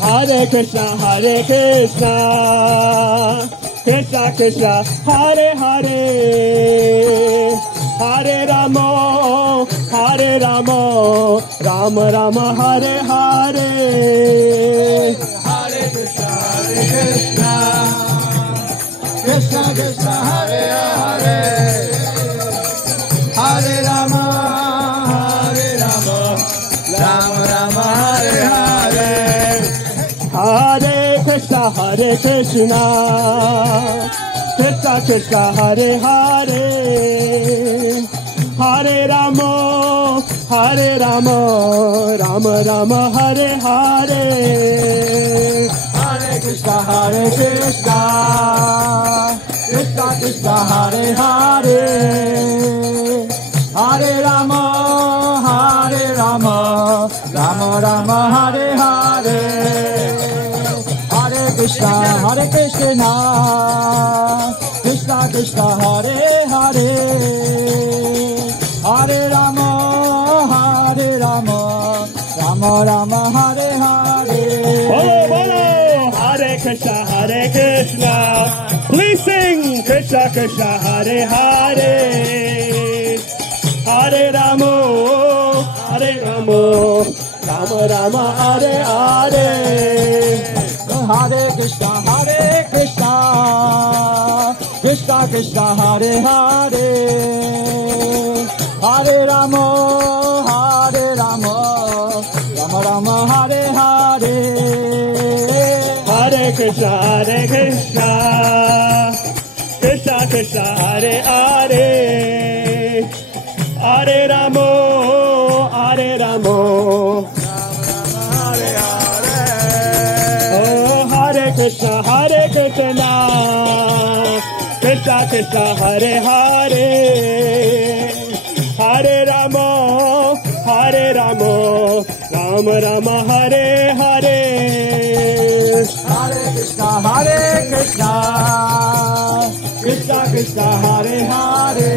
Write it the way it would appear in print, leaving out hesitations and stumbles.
Hare Krishna, Krishna Krishna, Hare Hare, Hare Rama, Rama Rama, Hare Hare. Hare Krishna, Krishna Krishna, Hare Hare, Hare Rama, Rama Rama, Hare Hare. Hare Krishna, Krishna Krishna, Hare Hare, Hare Rama, Rama Rama, Hare Hare. Hare Krishna, Krishna Krishna, Hare Hare, Hare Rama, Rama Rama, Hare Hare. Hare Krishna, Krishna Krishna, Hare Hare, Hare Rama, Rama Rama, Hare Hare. Bolo, bolo, Hare Krishna, please sing Krishna Krishna, Hare Hare, Hare Rama, Rama Rama, Hare Hare. Hare Krishna, Krishna Krishna, Hare Hare, Hare Rama, Rama Rama, Hare Hare. Hare Krishna, Krishna Krishna, Hare Hare, Hare Rama, Rama Krishna, Krishna Krishna, Hare Hare, Hare Rama, Rama Rama, Hare Hare. Hare Krishna, Krishna Krishna, Hare Hare,